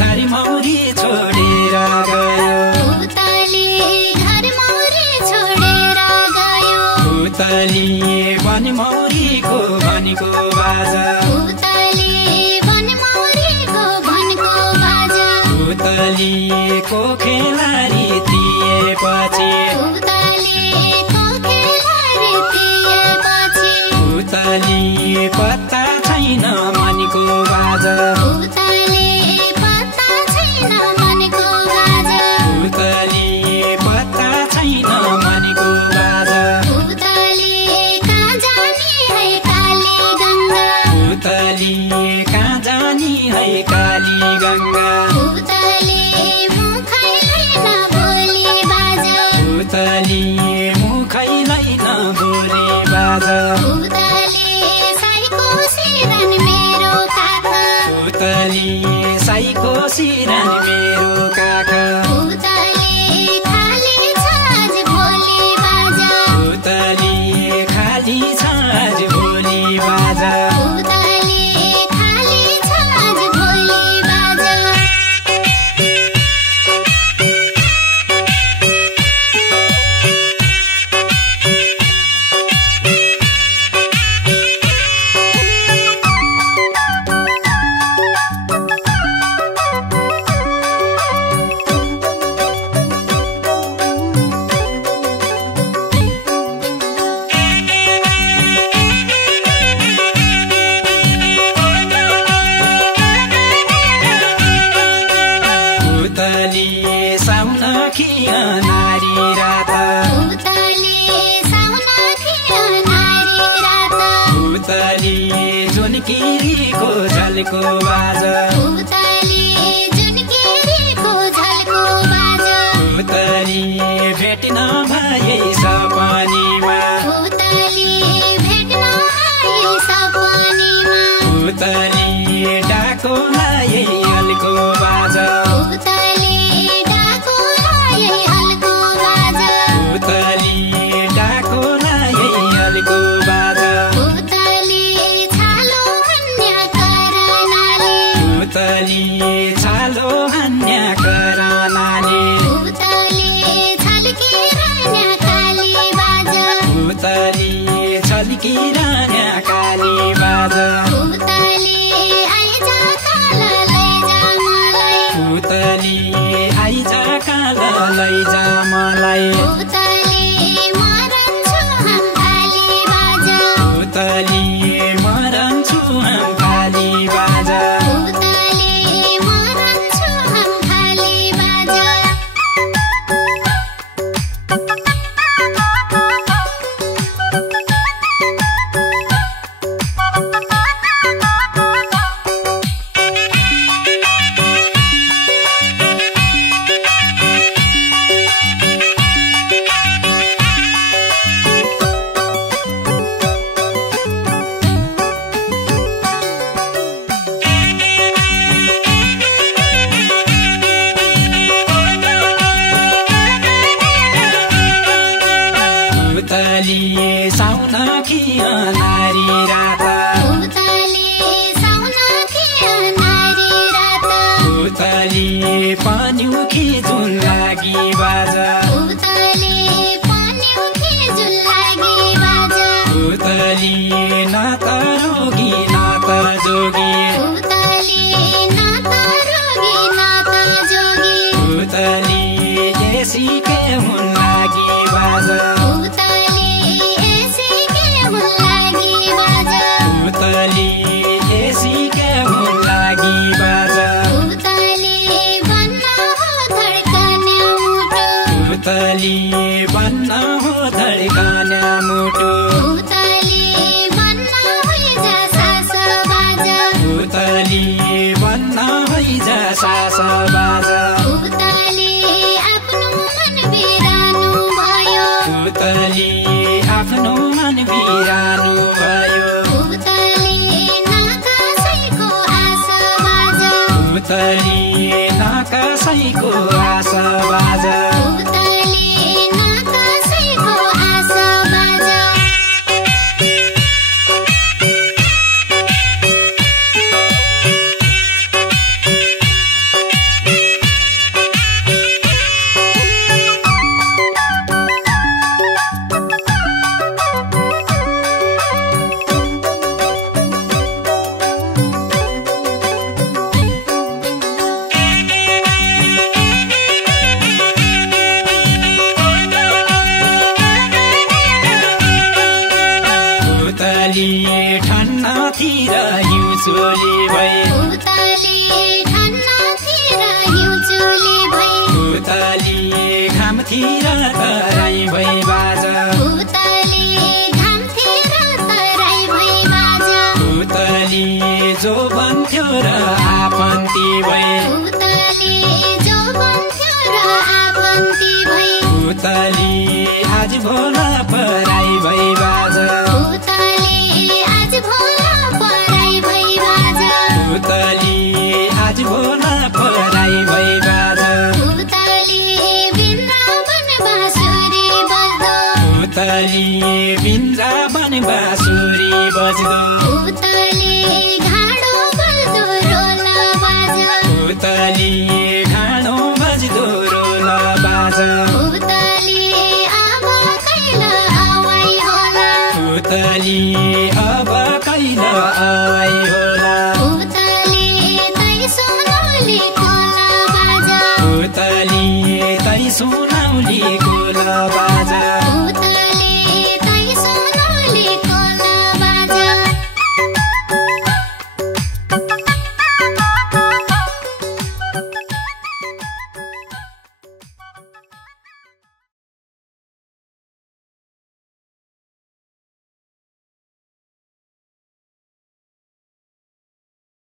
घर मौरी छोडेर गयो भुतली वनमौरीको भनेको बाजा भुतलीको खेलाडी थिएपछि भुतली पत्ता छैन मनको बाजा भुतली पत्ता छैन मनको बाजा भुतली कहाँ जानी है काली गंगा भुतली मुखै लैन बोली बाजा भुतली साईको सिरन मेरो काखा भुतली खाली छाज भोली बाजा झुनकिरीको झल्को बाजा भुतली भेट्न भए सपनीमा भुतली डाको लाए हल्को बाजा भुतली डाको लाए हल्को बाजा भुतली छालो हन्या करनाले भुतली छल्किरहन्या काली बाजा भुतली आइजा काल लैजा मलाई भुतली मरन्छु हम खाली बाजा भुतली साउनकी नारी राता भुतली पन्युखी जुन लागि बाजा भुतली न त रोगी न त जोगी भुतली एसीके हुन लागि बाजा भुतली एसीके हुन लागि बाजा भुतली बन्न हो धड्कने मुटु भुतली बन्न होइजा सास बाजा भुतली आफ्नो मन बिरानो भयो भुतली नकासैको आशा बाजा उतली जो बन्थ्यो र आफन्ती भई उतली आज भोल पराई भई बाजा उतली आज भोल पराई भई बाजा उतली आज भोल पराई भई बाजा उतली बिन्द्रावन बाँसुरी बज्दो उतली बिन्द्रावन बाँसुरी बज्दो उतली घाडो बल्दो रोल बाजा उतली